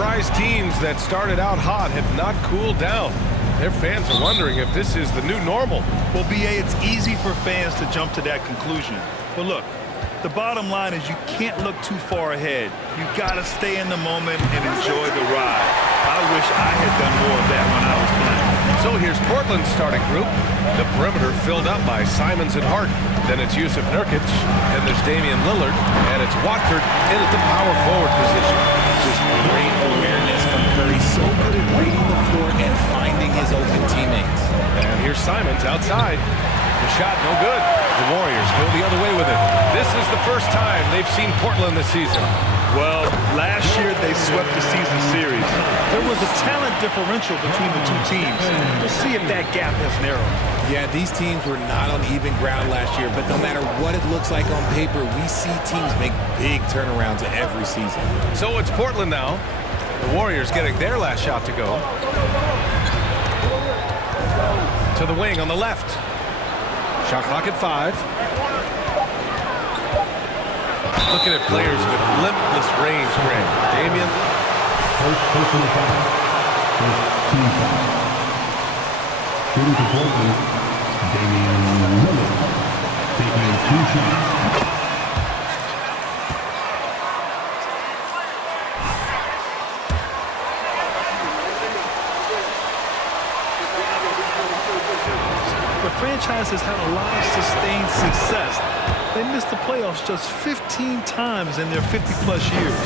surprise teams that started out hot have not cooled down. Their fans are wondering if this is the new normal. Well, B.A., it's easy for fans to jump to that conclusion. But look, the bottom line is you can't look too far ahead. You got to stay in the moment and enjoy the ride. I wish I had done more of that when I was playing. So here's Portland's starting group. The perimeter filled up by Simons and Hart. Then it's Yusuf Nurkic. Then there's Damian Lillard. And it's Watford in at the power forward position. Just great awareness from Curry. So good at reading the floor and finding his open teammates. And here's Simons outside. The shot no good. The Warriors go the other way with it. This is the first time they've seen Portland this season. Well, last year they swept the season series. There was a talent differential between the two teams. We'll see if that gap has narrowed. Yeah, these teams were not on even ground last year, but no matter what it looks like on paper, we see teams make big turnarounds every season. So it's Portland now. The Warriors getting their last shot to go. To the wing on the left. Shot clock at 5. Looking at players with limitless range, Greg. Damian. First personal foul. First team foul. Shooting for Portland, Damian Lillard. Taking 2 shots. The franchise has had a lot of sustained success. They missed the playoffs just 15 times in their 50-plus years.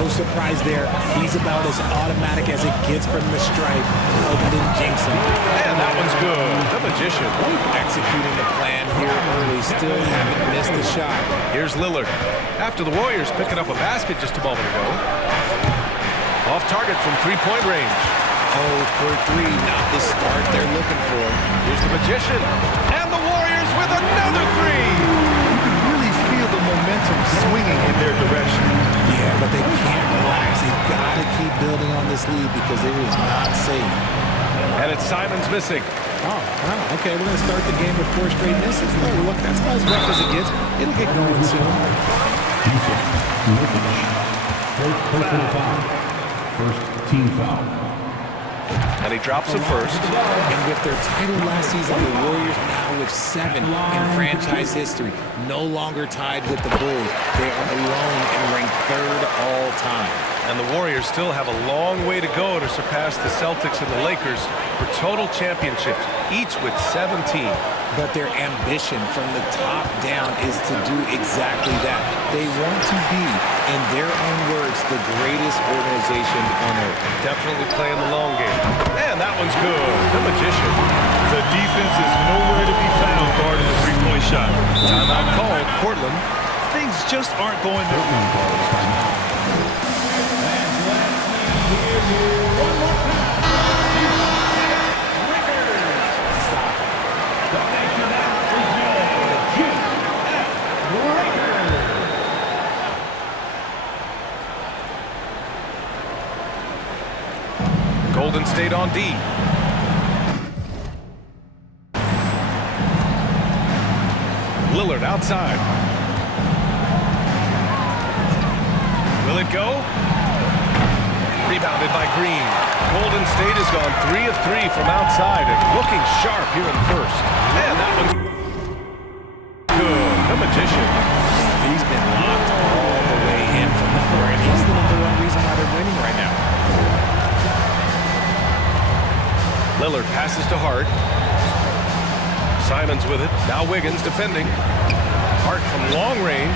No surprise there. He's about as automatic as it gets from the stripe. Hope I didn't jinx him. And that one's good. The magician. Executing the plan here early. Still haven't missed a shot. Here's Lillard. After the Warriors picking up a basket just a moment ago. Off target from three-point range. Oh, for 3. Not the start they're looking for. Here's the magician. And the Warriors with another 3. The momentum swinging in their direction. Yeah, but they can't relax. They've got to keep building on this lead because it is not safe. And it's Simons missing. Oh, wow. Okay, we're going to start the game with 4 straight misses. Oh, look, that's about as rough as it gets. It'll get going soon. Yusuf Nurkic. First personal foul. First team foul. And he drops him first. And with their title last season, the Warriors now with 7 in franchise history. No longer tied with the Bulls. They are alone and ranked 3rd all time. And the Warriors still have a long way to go to surpass the Celtics and the Lakers for total championships, each with 17. But their ambition from the top down is to do exactly that. They want to be, in their own words, the greatest organization on earth. Definitely playing the long game. And that one's good. The magician. The defense is nowhere to be found guarding the three-point shot. Timeout called. Portland. Things just aren't going their way. Golden State on D. Lillard outside. Will it go? Rebounded by Green. Golden State has gone 3 of 3 from outside and looking sharp here in first. And that one's good. The magician. He's been locked all the way in from the floor, and he's the #1 reason why they're winning right now. Lillard passes to Hart. Simons with it. Now Wiggins defending. Hart from long range.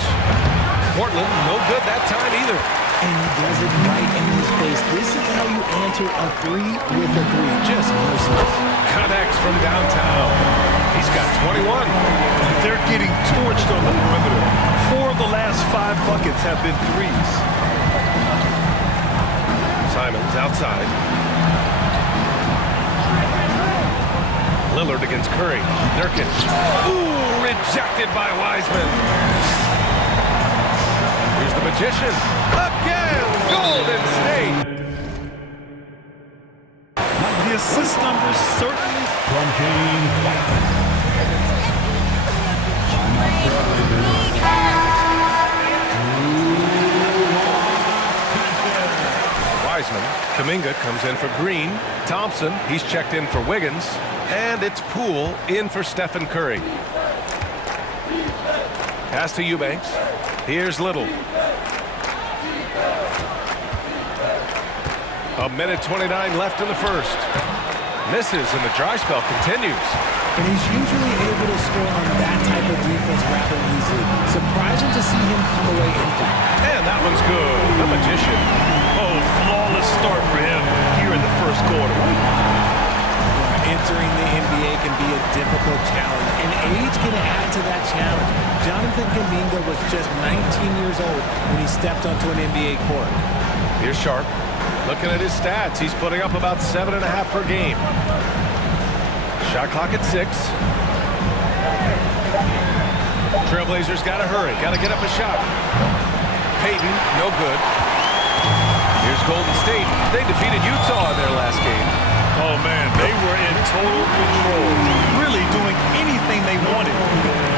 Portland, no good that time either. And he does it right in his face. This is how you answer a 3 with a 3. Just merciless. Connects from downtown. He's got 21. They're getting torched on the perimeter. 4 of the last 5 buckets have been threes. Simons outside. Lillard against Curry. Nurkic. Ooh, rejected by Wiseman. Here's the magician. Again, Golden State. The assist numbers certainly From James White. Wiseman. Kuminga comes in for Green. Thompson, he's checked in for Wiggins. And it's Poole in for Stephen Curry. Pass to Eubanks. Here's Little. A minute 29 left in the first. Misses and the dry spell continues. And he's usually able to score on that type of defense rather easily. Surprising to see him come away empty. And that one's good. The Magician. Oh, flawless start for him here in the first quarter. Entering the NBA can be a difficult challenge, and age can add to that challenge. Jonathan Kuminga was just 19 years old when he stepped onto an NBA court. Here's Sharp. Looking at his stats, he's putting up about 7.5 per game. Shot clock at 6. Trailblazers got to hurry. Got to get up a shot. Payton, no good. Here's Golden State. They defeated Utah in their last game. Oh, man, they were in total control, really doing anything they wanted.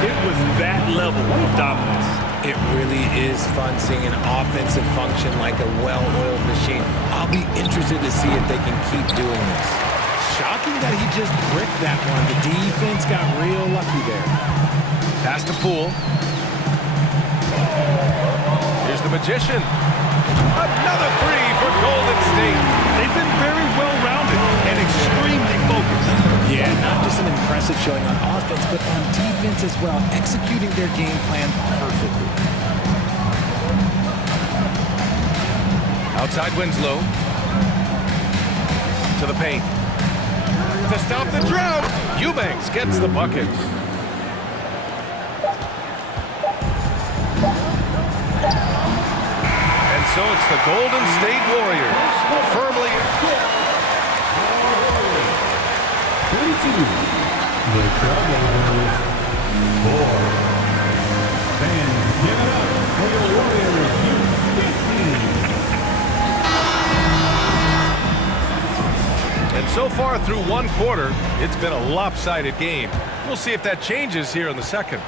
It was that level of dominance. It really is fun seeing an offensive function like a well-oiled machine. I'll be interested to see if they can keep doing this. Shocking that he just bricked that one. The defense got real lucky there. Pass to Poole. Here's the Magician. Another three for Golden State. They've been very well-rounded and extremely focused. Yeah, not just an impressive showing on offense, but on defense as well, executing their game plan perfectly. Outside Winslow. To the paint. To stop the drought, Eubanks gets the bucket. And so it's the Golden State Warriors firmly. 32. The Trailblazers 4. Fans, give it up for the Warriors U15. And so far through one quarter, it's been a lopsided game. We'll see if that changes here in the second.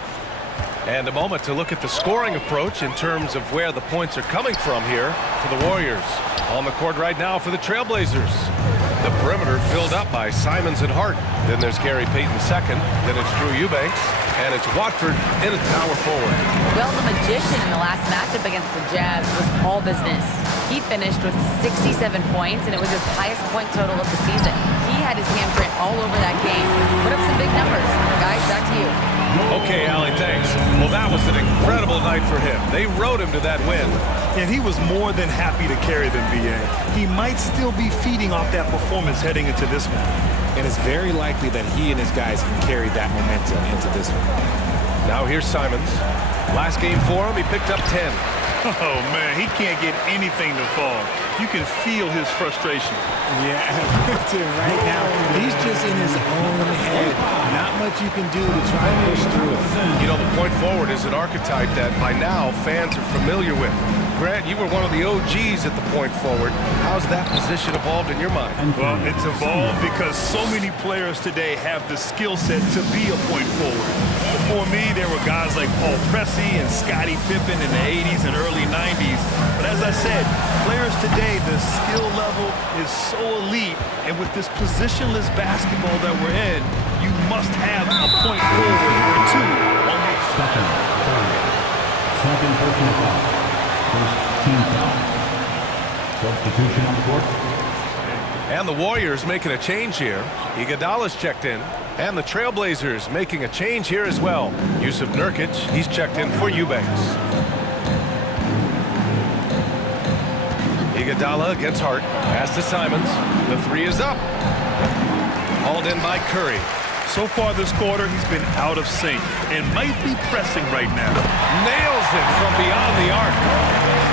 And a moment to look at the scoring approach in terms of where the points are coming from here for the Warriors. On the court right now for the Trailblazers. The perimeter filled up by Simons and Hart. Then there's Gary Payton II. Then it's Drew Eubanks. And it's Watford in at power forward. Well, the Magician in the last matchup against the Jazz was all business. He finished with 67 points, and it was his highest point total of the season. He had his handprint all over that game. Put up some big numbers. Guys, back to you. Okay, Allie, thanks. Well, that was an incredible night for him. They rode him to that win. And he was more than happy to carry them, B.A. He might still be feeding off that performance heading into this one. And it's very likely that he and his guys can carry that momentum into this one. Now here's Simons. Last game for him, he picked up 10. Oh, man, he can't get anything to fall. You can feel his frustration. Yeah, right now, he's just in his own head. Not much you can do to try and push through it. You know, the point forward is an archetype that by now fans are familiar with. Grant, you were one of the OGs at the point forward. How's that position evolved in your mind? Well, it's evolved because so many players today have the skill set to be a point forward. Before me, there were guys like Paul Pressey and Scottie Pippen in the 80s and early 90s. But as I said, players today, the skill level is so elite. And with this positionless basketball that we're in, you must have a point forward or two. Second personal foul. First team foul. Substitution on the court. And the Warriors making a change here. Iguodala's checked in. And the Trailblazers making a change here as well. Yusuf Nurkic, he's checked in for Eubanks. Iguodala against Hart. Pass to Simons. The three is up. Hauled in by Curry. So far this quarter, he's been out of sync and might be pressing right now. Nails it from beyond the arc.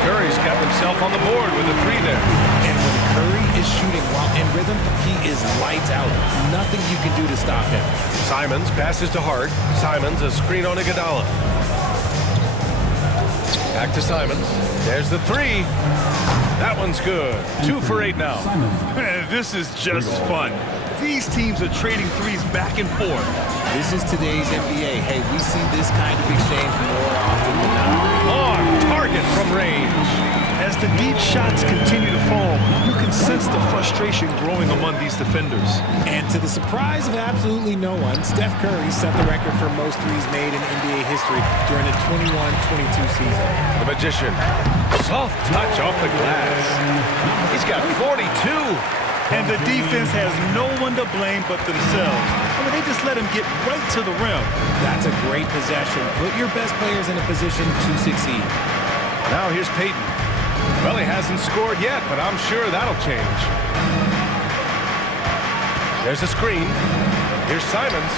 Curry's got himself on the board with a three there. And when Curry is shooting while in rhythm, he is lights out. Nothing you can do to stop him. Simons passes to Hart. Simons, a screen on Iguodala. Back to Simons. There's the three. That one's good. 2 for 8 now. Man, this is just fun. These teams are trading threes back and forth. This is today's NBA. Hey, we see this kind of exchange more often than not. On target from range. As the deep shots continue to fall, you sense the frustration growing among these defenders. And to the surprise of absolutely no one, Steph Curry set the record for most threes made in NBA history during the 21-22 season. The Magician. Soft touch off the glass. He's got 42. And the defense has no one to blame but themselves. I mean, they just let him get right to the rim. That's a great possession. Put your best players in a position to succeed. Now here's Peyton. Well, he hasn't scored yet, but I'm sure that'll change. There's a screen. Here's Simons.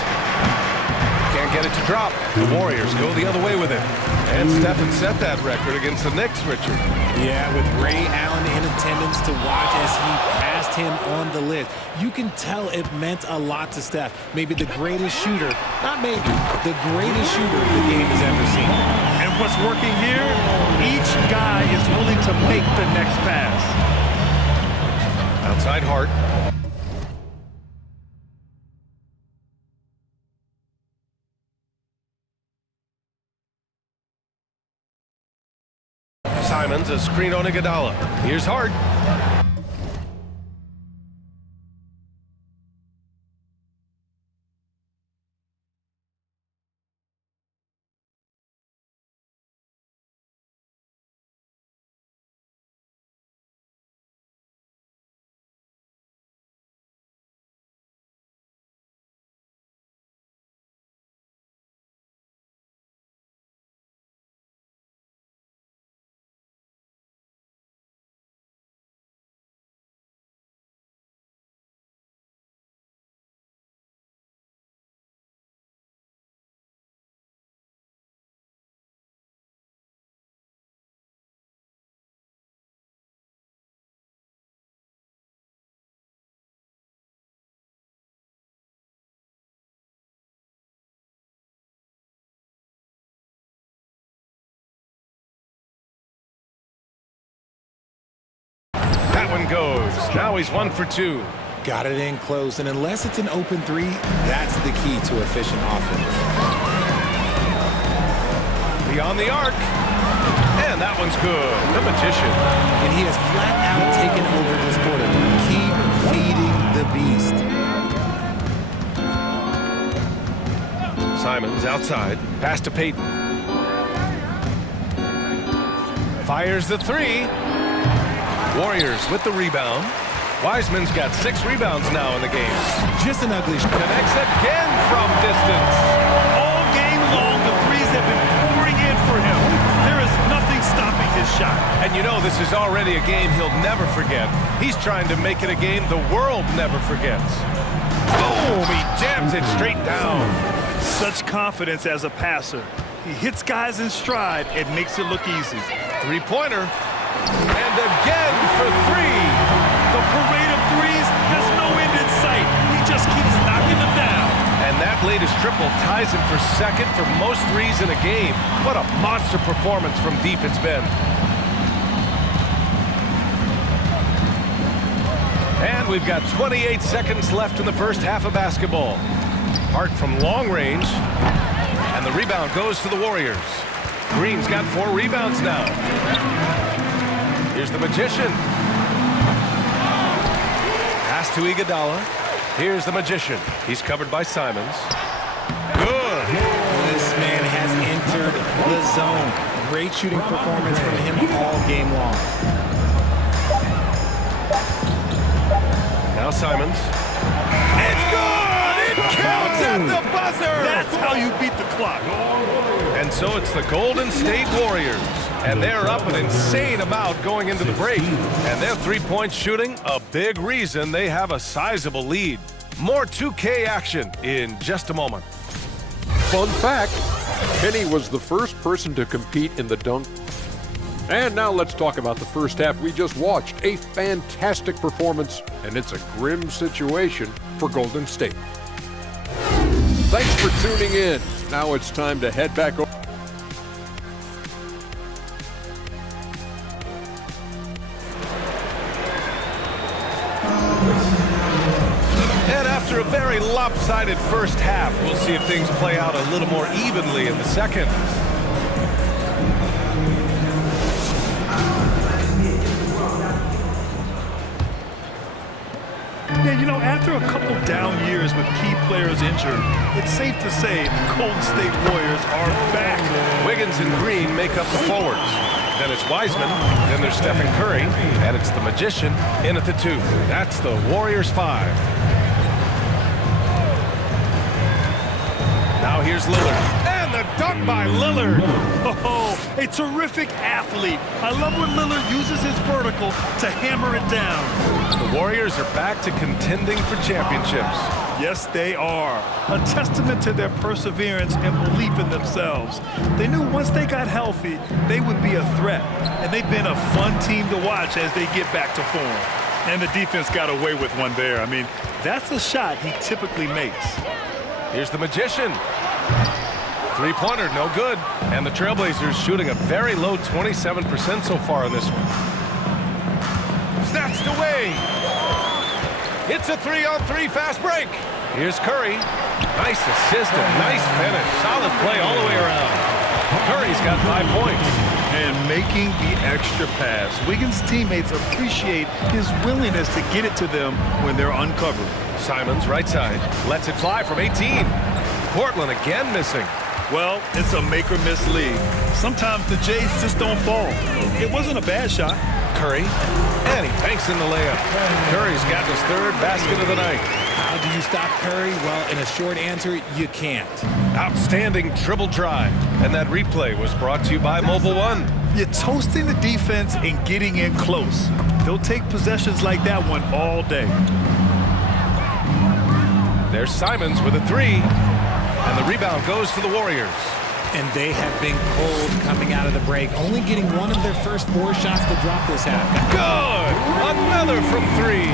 Can't get it to drop. The Warriors go the other way with it. And Stephen set that record against the Knicks, Richard. Yeah, with Ray Allen in attendance to watch as he passed him on the list. You can tell it meant a lot to Steph. Maybe the greatest shooter, not maybe, the greatest shooter the game has ever seen. And what's working here? Each guy is willing to make the next pass. Outside Hart. Simons, a screen on Iguodala. Here's Hart. That one goes. Now he's 1 for 2. Got it in close, and unless it's an open three, that's the key to efficient offense. Beyond the arc. And that one's good. The Magician. And he has flat out taken over this quarter. Keep feeding the beast. Simons outside. Pass to Peyton. Fires the three. Warriors with the rebound. Wiseman's got 6 rebounds now in the game. Just an ugly shot. Connects again from distance. All game long, the threes have been pouring in for him. There is nothing stopping his shot. And you know this is already a game he'll never forget. He's trying to make it a game the world never forgets. Boom! He jams it straight down. Such confidence as a passer. He hits guys in stride and makes it look easy. Three-pointer. And again for 3. The parade of threes has no end in sight. He just keeps knocking them down. And that latest triple ties him for second for most threes in a game. What a monster performance from deep it's been. And we've got 28 seconds left in the first half of basketball. Hart from long range. And the rebound goes to the Warriors. Green's got 4 rebounds now. Here's the Magician. Pass to Iguodala. Here's the Magician. He's covered by Simons. Good. This man has entered the zone. Great shooting performance from him all game long. Now Simons. It's good! It counts at the buzzer! That's how you beat the clock. And so it's the Golden State Warriors. And they're up an insane amount going into the break. And their three-point shooting, a big reason they have a sizable lead. More 2K action in just a moment. Fun fact, Penny was the first person to compete in the dunk. And now let's talk about the first half we just watched. A fantastic performance, and it's a grim situation for Golden State. Thanks for tuning in. Now it's time to head back over. And after a very lopsided first half, we'll see if things play out a little more evenly in the second. Yeah, you know, after a couple down years with key players injured, it's safe to say the Golden State Warriors are back. Wiggins and Green make up the forwards. Then it's Wiseman, then there's Stephen Curry, and it's the Magician in at the 2. That's the Warriors 5. Now here's Lillard. And the dunk by Lillard. Oh, a terrific athlete. I love when Lillard uses his vertical to hammer it down. The Warriors are back to contending for championships. Yes, they are. A testament to their perseverance and belief in themselves. They knew once they got healthy, they would be a threat. And they've been a fun team to watch as they get back to form. And the defense got away with one there. I mean, that's a shot he typically makes. Here's the Magician. Three-pointer, no good. And the Trailblazers shooting a very low 27% so far in this one. Snatched away. It's a 3-on-3 fast break. Here's Curry. Nice assist and nice finish. Solid play all the way around. Curry's got 5 points. And making the extra pass. Wiggins' teammates appreciate his willingness to get it to them when they're uncovered. Simons, right side, lets it fly from 18. Portland again missing. Well, it's a make-or-miss league. Sometimes the Jays just don't fall. It wasn't a bad shot. Curry, and he banks in the layup. Curry's got his 3rd basket of the night. How do you stop Curry? Well, in a short answer, you can't. Outstanding dribble drive. And that replay was brought to you by Mobile One. You're toasting the defense and getting in close. They'll take possessions like that one all day. There's Simons with a 3. And the rebound goes to the Warriors. And they have been cold coming out of the break, only getting one of their first 4 shots to drop this half. Good! Another from 3.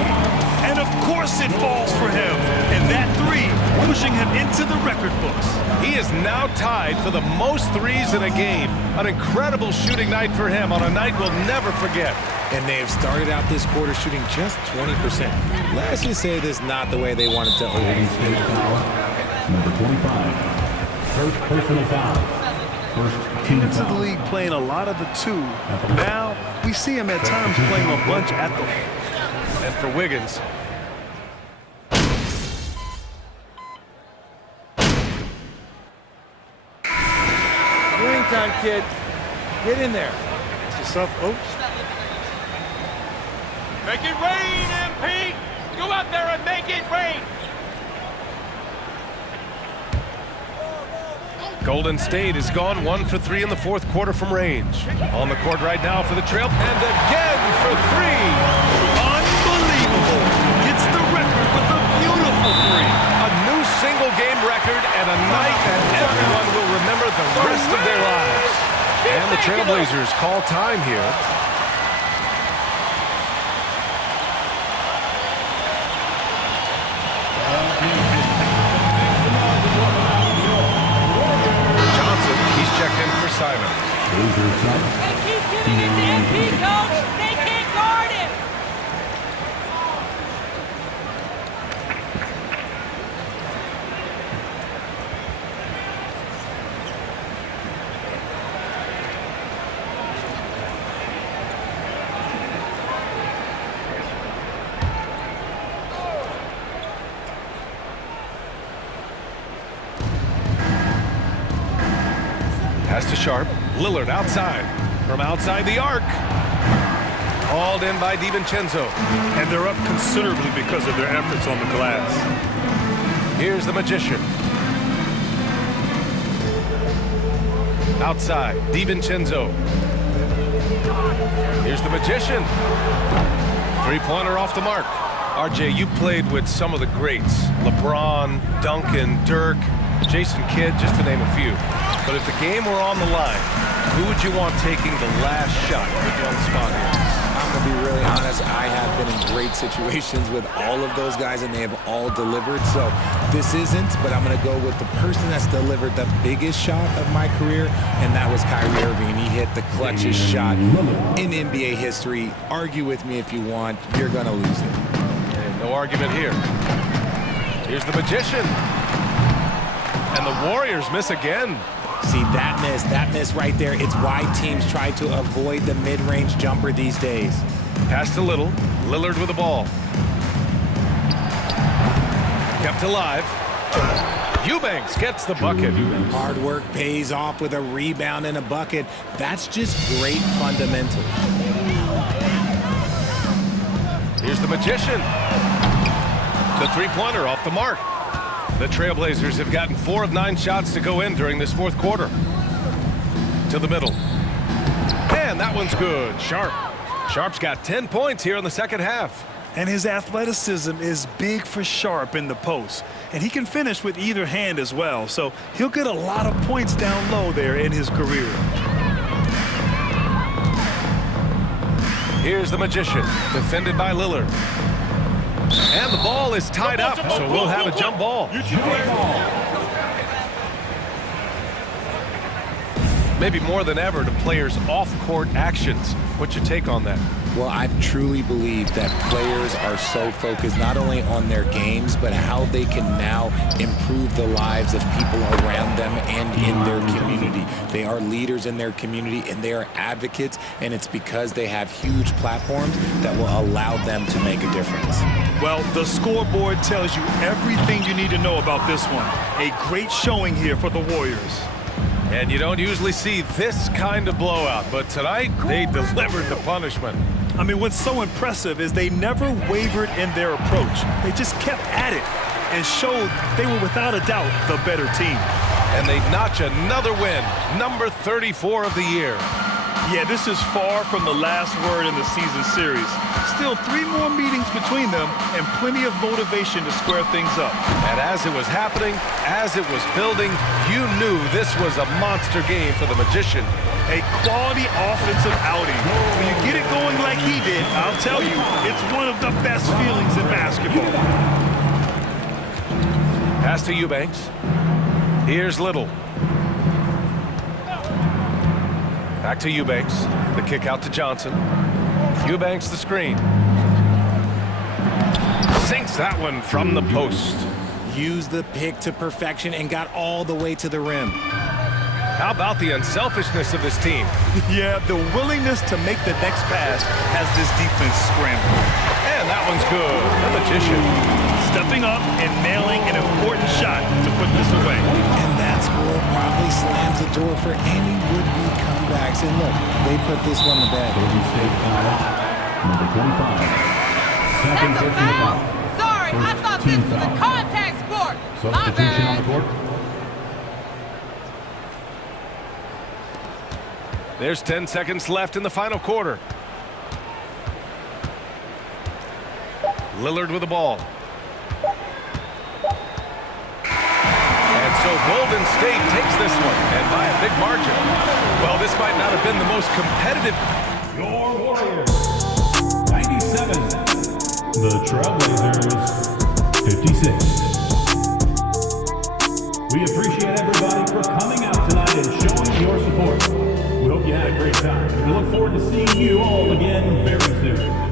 And of course it falls for him. And that 3 pushing him into the record books. He is now tied for the most 3s in a game. An incredible shooting night for him on a night we'll never forget. And they have started out this quarter shooting just 20%. Let's just say this is not the way they wanted to open. Number 25, first personal foul. First team Into the foul. league playing a lot of the 2. Now we see him at times playing a bunch at the. And for Wiggins. Swing time, kid. Get in there. What's up, coach? Make it rain, MP! Go out there and make it rain! Golden State has gone 1 for 3 in the 4th quarter from range. On the court right now for the Trail. And again for 3. Unbelievable. Gets the record with a beautiful 3. A new single-game record and a night that everyone will remember the rest of their lives. And the Trailblazers call time here. Checked in for Simons. They keep giving it to MP, coach! They can't guard him! Pass to Sharp. Lillard outside. From outside the arc. Hauled in by DiVincenzo. And they're up considerably because of their efforts on the glass. Here's the Magician. Outside, DiVincenzo. Here's the Magician. Three-pointer off the mark. RJ, you played with some of the greats. LeBron, Duncan, Dirk, Jason Kidd, just to name a few. But if the game were on the line, who would you want taking the last shot? Put you on the spot here. I'm going to be really honest. I have been in great situations with all of those guys, and they have all delivered. So this isn't, but I'm going to go with the person that's delivered the biggest shot of my career, and that was Kyrie Irving. He hit the clutchest shot in NBA history. Argue with me if you want. You're going to lose it. And no argument here. Here's the Magician. And the Warriors miss again. See, that miss right there, it's why teams try to avoid the mid-range jumper these days. Pass to Little. Lillard with the ball. Kept alive. Eubanks gets the bucket. Hard work pays off with a rebound and a bucket. That's just great fundamentals. Here's the Magician. The three-pointer off the mark. The Trailblazers have gotten 4 of 9 shots to go in during this fourth quarter. To the middle. And that one's good. Sharp. Sharp's got 10 points here in the second half. And his athleticism is big for Sharp in the post. And he can finish with either hand as well. So he'll get a lot of points down low there in his career. Here's the Magician, defended by Lillard. And the ball is tied up, so we'll have a jump ball. Maybe more than ever to players' off-court actions. What's your take on that? Well, I truly believe that players are so focused not only on their games, but how they can now improve the lives of people around them and in their community. They are leaders in their community, and they are advocates, and it's because they have huge platforms that will allow them to make a difference. Well, the scoreboard tells you everything you need to know about this one. A great showing here for the Warriors. And you don't usually see this kind of blowout, but tonight they delivered the punishment. I mean, what's so impressive is they never wavered in their approach. They just kept at it and showed they were without a doubt the better team. And they notch another win, number 34 of the year. Yeah, this is far from the last word in the season series. Still 3 more meetings between them and plenty of motivation to square things up. And as it was happening, as it was building, you knew this was a monster game for the Magician. A quality offensive outing. When you get it going like he did, I'll tell you, it's one of the best feelings in basketball. Pass to Eubanks. Here's Little. Back to Eubanks. The kick out to Johnson. Eubanks the screen. Sinks that one from the post. Used the pick to perfection and got all the way to the rim. How about the unselfishness of this team? Yeah, the willingness to make the next pass has this defense scrambling. And that one's good. The Magician. Stepping up and nailing an important shot to put this away. And that score probably slams the door for any would-be comebacks. And look, they put this one to bed. Golden State foul, number 25. Second That's a personal foul. foul. Sorry, I First thought team this was a foul. contact sport. My Substitution on bad. the court. There's 10 seconds left in the final quarter. Lillard with the ball. And so Golden State takes this one, and by a big margin. Well, this might not have been the most competitive. Your Warriors, 97. The Trailblazers, 56. We appreciate everybody for coming out tonight and showing your support. We hope you had a great time. We look forward to seeing you all again very soon.